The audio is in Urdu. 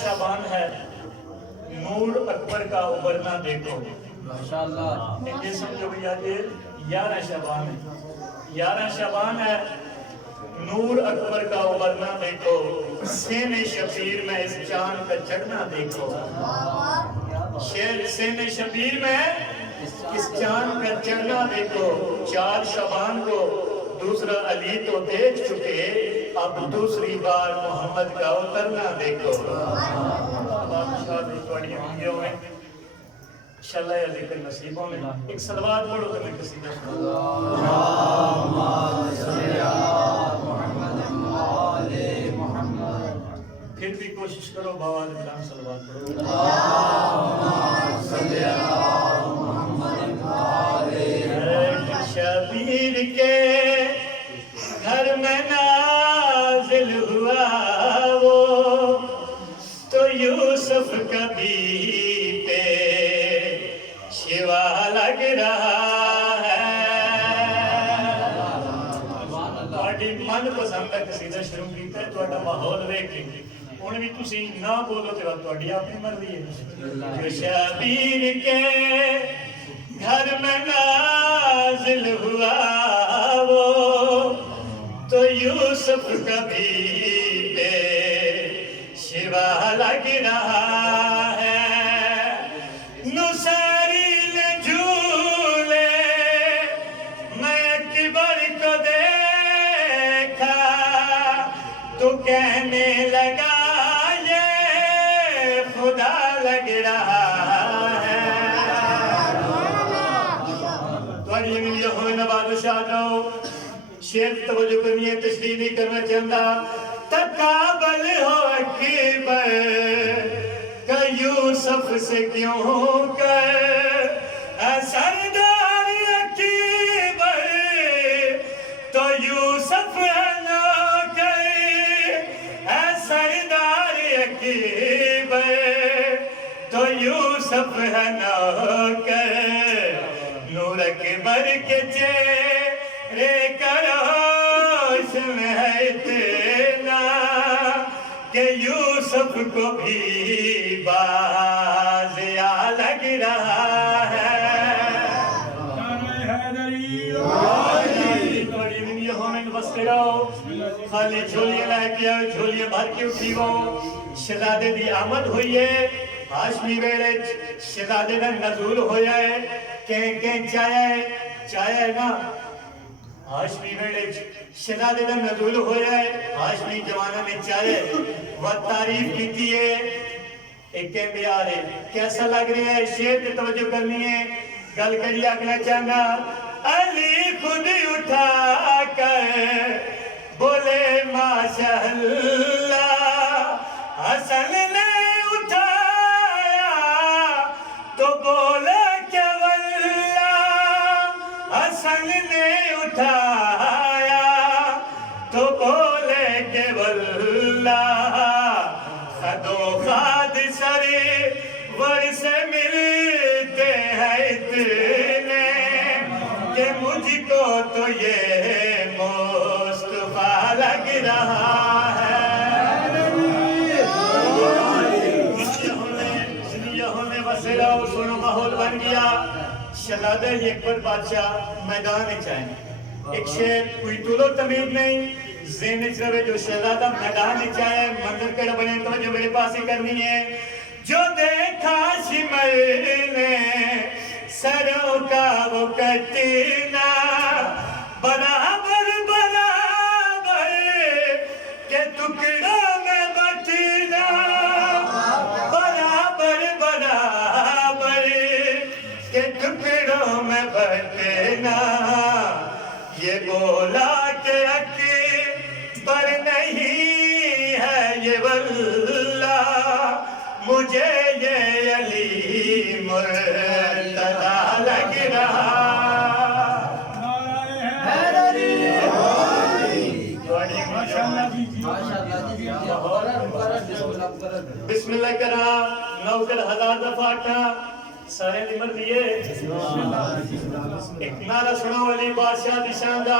شعبان ہے، نور اکبر کا ابھرنا دیکھو۔ ماشاءاللہ یہ سمجھو بھیا یہ 11 شعبان ہے، 11 شعبان ہے، نور اکبر کا ابھرنا دیکھو، سین شبیر میں اس چاند کا چڑھنا دیکھو۔ سین شبیر میں اس چاند کا چڑھنا دیکھو۔ 4 شعبان کو دوسرا علی تو دیکھ چکے، اب دوسری بار محمد کا اترنا دیکھو۔ انشاءاللہ یہ ذکر نصیبوں میں ایک صلوات پڑھو تو میں قصیدہ سناؤں۔ اللہم صلی علی محمد آل محمد۔ پھر بھی کوشش کرو بآواز بلند صلوات پڑھو۔ اللہم صلی علی محمد آل محمد۔ شبیر کے گھر میں نازل ہوا وہ تو یوسف کبھی پہ شوا لگ رہا ہے۔ تھوڑی من پسند ہے قصیدہ شروع کیتا ہے، تھوڑا ماحول ویکھیں ہن بھی تسی نہ بولو تے تھوڑی اپنی مرضی ہے۔ جو شبیر کے گھر میں نازل ہوا وہ تو یوسف کبھی پہ شوا لگ رہا ہے۔ نصیری نے جھولے میں اکبر کو دیکھا تو کہنے لگا یہ خدا لگ رہا ہے۔ تھوڑی انگلی ہوئے نواز شاہ جاؤ، شیر توجہ کرنی ہے، تشریح نہیں کرنا چاہتا۔ تقابل ہو اکبر کہ یوسف سے کیوں کر اے سردار اکبر تو یوسف ہے نوکر، اے سردار اکبر تو یوسف ہے نوکر۔ نور اکبر کے چہرے کا روشن ہے اتنا کہ یوسف کو بھی باز آ لگ رہا ہے۔ بڑی دنیا ہونے بس کرو، خالی جھولیاں لے کے آؤ، جھولیاں بھر کے اٹھی وہ۔ شہزادے دی آمد ہوئی ہے، ہاشمی ویلے شہزادے دا نزول ہویا ہے، کہیں چاہے ہے نا ہاشمی ویلے شہزادے دا نزول ہویا ہے، ہاشمی جوانہ نے چاہے وہ تعریف کیتی ہے۔ ایک کہہ بھی آ رہے کیسا لگ رہا ہے، شیر پہ توجہ کرنی ہے، گل کری آگنا چاہنا۔ علی خود اٹھا کر بولے ماشاءاللہ، حسن نے اٹھایا تو بولے کہ واللہ، حسن نے اٹھایا تو بولے کہ واللہ، خد و خاد سرے ور سے ملتے ہیں اتنے کہ مجھ کو تو یہ مصطفیٰ لگ رہا ہے۔ سنو ماحول بن گیا، شہزادہ اکبر بادشاہ میدان چاہیں، ایک شیر کوئی طول و تمیز نہیں، ذہن چلے جو شہزادہ میدان چاہے منظر کر بنے تو جو میرے پاس ہی کرنی ہے۔ جو دیکھا شمر نے سروں کا وہ کٹنا، برابر برابر کے ٹکڑوں میں بٹنا، برابر برابر کے ٹکڑوں میں بٹنا۔ یہ بولا کہ اکبر نہیں ہے یہ واللہ، مجھے یہ علی مرتضیٰ لگ رہا۔ بسم اللہ کرا نوکر ہزار دفعہ اٹھا سارے نمر دیئے ایک نعرہ سنو علی بادشاہ دی شان دا